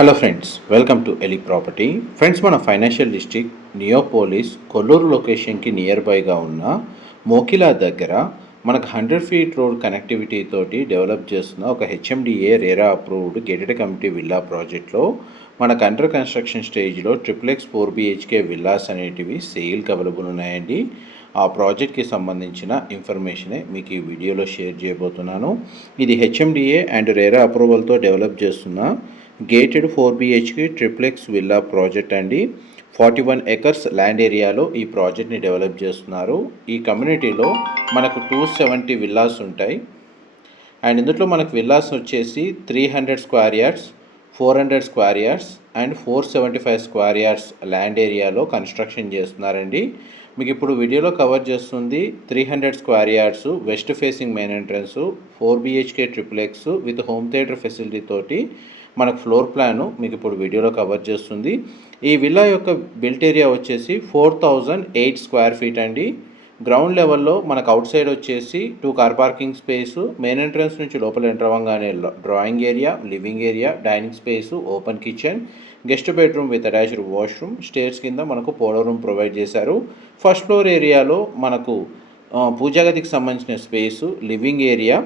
Hello friends, welcome to Eli property. Friends, మన financial district Neopolis Kollur లొకేషన్కి near బైగా ఉన్న మోకిలా దగ్గర మనకు 100 ఫీట్ రోడ్ కనెక్టివిటీ తోటి డెవలప్ చేస్తున్న ఒక HMDA RERA approved gated community villa ప్రాజెక్ట్లో మనకు అండర్ కన్స్ట్రక్షన్ స్టేజ్లో ట్రిప్లెక్స్ 4 BHK విల్లాస్ అనేటివి సేల్కి అవైలబుల్ ఉన్నాయండి. ఆ ప్రాజెక్ట్కి సంబంధించిన ఇన్ఫర్మేషనే మీకు ఈ వీడియోలో షేర్ చేయబోతున్నాను. ఇది హెచ్ఎండిఏ అండ్ రేరా అప్రూవల్తో డెవలప్ చేస్తున్న gated 4 BHK triplex villa project అండి. 41 ఎకర్స్ ల్యాండ్ ఏరియాలో ఈ ప్రాజెక్ట్ని డెవలప్ చేస్తున్నారు. ఈ కమ్యూనిటీలో మనకు 270 విల్లాస్ ఉంటాయి. అండ్ ఇందులో మనకు విల్లాస్ వచ్చేసి 300 square yards, 400 square yards and 475 square yards land ఏరియాలో కన్స్ట్రక్షన్ చేస్తున్నారండి. మీకు ఇప్పుడు వీడియోలో కవర్ చేస్తుంది 300 square yards west facing main entrance 4 BHK triplex with home theatre facility తోటి మనకు ఫ్లోర్ ప్లాను మీకు ఇప్పుడు వీడియోలో కవర్ చేస్తుంది. ఈ విల్లా యొక్క బిల్ట్ ఏరియా వచ్చేసి 4008 స్క్వేర్ ఫీట్ అండి. గ్రౌండ్ లెవెల్లో మనకు అవుట్ సైడ్ వచ్చేసి 2 car parking space, main entrance నుంచి లోపల ఎంటర్ అవ్వగానే drawing area, living area, dining space, open kitchen, guest bedroom with attached washroom, stairs కింద మనకు పౌడర్ రూమ్ ప్రొవైడ్ చేశారు. ఫస్ట్ ఫ్లోర్ ఏరియాలో మనకు పూజా గదికి సంబంధించిన space, living area,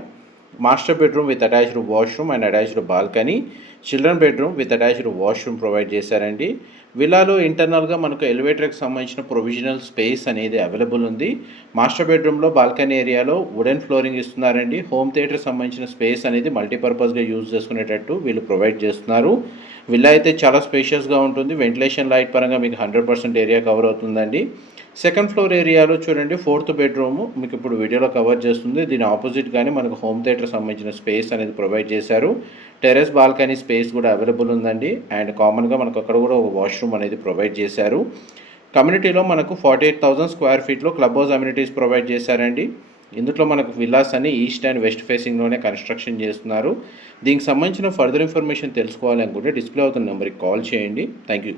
master bedroom with attached washroom and attached balcony, children bedroom with attached washroom provide చేశారండి. విల్లాలో ఇంటర్నల్గా మనకు ఎలివేటర్కి సంబంధించిన ప్రొవిజనల్ స్పేస్ అనేది అవైలబుల్ ఉంది. మాస్టర్ బెడ్రూమ్లో బాల్కనీ ఏరియాలో వుడెన్ ఫ్లోరింగ్ ఇస్తున్నారండి. హోమ్ థియేటర్ సంబంధించిన స్పేస్ అనేది మల్టీపర్పస్గా యూజ్ చేసుకునేటట్టు వీళ్ళు ప్రొవైడ్ చేస్తున్నారు. విల్లా అయితే చాలా స్పేషియస్గా ఉంటుంది. వెంటిలేషన్ లైట్ పరంగా మీకు 100% ఏరియా కవర్ అవుతుందండి. సెకండ్ ఫ్లోర్ ఏరియాలో చూడండి, 4th బెడ్రూమ్ మీకు ఇప్పుడు వీడియోలో కవర్ చేస్తుంది. దీని ఆపోజిట్ కానీ మనకు హోమ్ థియేటర్ సంబంధించిన స్పేస్ అనేది ప్రొవైడ్ చేశారు. టెర్రస్ బాల్కనీ స్పేస్ కూడా అవైలబుల్ ఉందండి. అండ్ కామన్గా మనకు అక్కడ కూడా ఒక వాష్రూమ్ అనేది ప్రొవైడ్ చేశారు. కమ్యూనిటీలో మనకు 48,000 స్క్వేర్ ఫీట్లో క్లబ్ హౌస్ అమ్యూనిటీస్ ప్రొవైడ్ చేశారండి. ఇందులో మనకు విల్లాస్ అని ఈస్ట్ అండ్ వెస్ట్ ఫేసింగ్లోనే కన్స్ట్రక్షన్ చేస్తున్నారు. దీనికి సంబంధించిన ఫర్దర్ ఇన్ఫర్మేషన్ తెలుసుకోవాలి అనుకుంటే డిస్ప్లే అవుతున్న నెంబర్కి కాల్ చేయండి. Thank you.